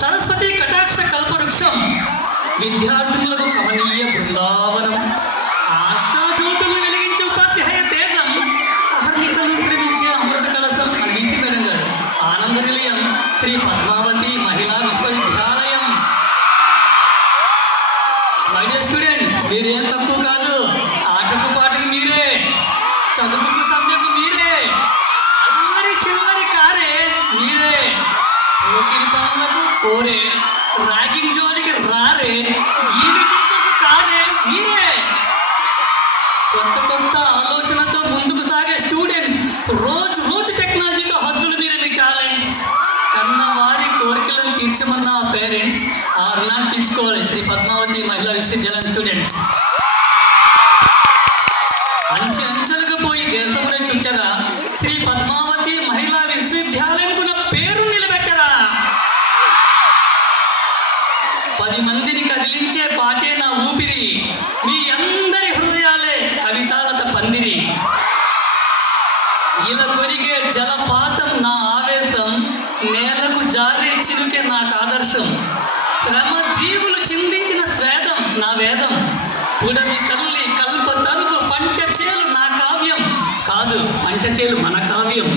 సరస్వతి కటాక్ష కల్పవృక్షం, విద్యార్థులకు కమనీయ బృందావనం, ఆశాజ్యోతులు వెలిగించే ఉపాధ్యాయ తేజం, అహర్నిశలు శ్రమించే అమృత కలశం అని వీసీ మేడం గారు. ఆనంద నిలయం శ్రీ పద్మావతి మహిళా విశ్వవిద్యాలయం. మై డియర్ స్టూడెంట్స్, మీరేం తక్కువ కాదు. ఆటకు పాటకు మీరే, చదువుకు సంధ్యకు మీరే, అల్లరి చిల్లరి కారే మీరే, పోకిరి పనులకు కోరే, ర్యాగింగ్ జోలికి రారే, ఈవిటింగ్స్ కారే మీరే. కొత్త కొత్త ఆలోచనతో ముందుకు సాగే స్టూడెంట్స్, రోజు రోజు టెక్నాలజీతో హద్దులు మీరే మీ టాలెంట్స్. కన్నవారి కోరికలను తీర్చమన్న పేరెంట్స్ ఆ రుణాన్ని తీర్చుకోవాలి. శ్రీ పద్మావతి మహిళా విశ్వవిద్యాలయం స్టూడెంట్స్ అంచె అంచెలకు పోయి దేశంలో చుట్టరా, శ్రీ పద్మావతి మహిళా విశ్వవిద్యాలయం పేరు నిలబెట్టరా. 10 మందిని కదిలించే పాటే నా ఊపిరి, మీ అందరి హృదయాలే కవితాలత పందిరి. ఇలా కొరిగే జలపాతం నా ఆవేశం, నేలకు జారే చిరుకే నాకు ఆదర్శం. శ్రమ జీవులు చిందించిన స్వేదం నా వేదం, పుడమి తల్లి కల్ప తరుగు పంట చేలు నా కావ్యం. కాదు, పంట చేలు మన కావ్యం.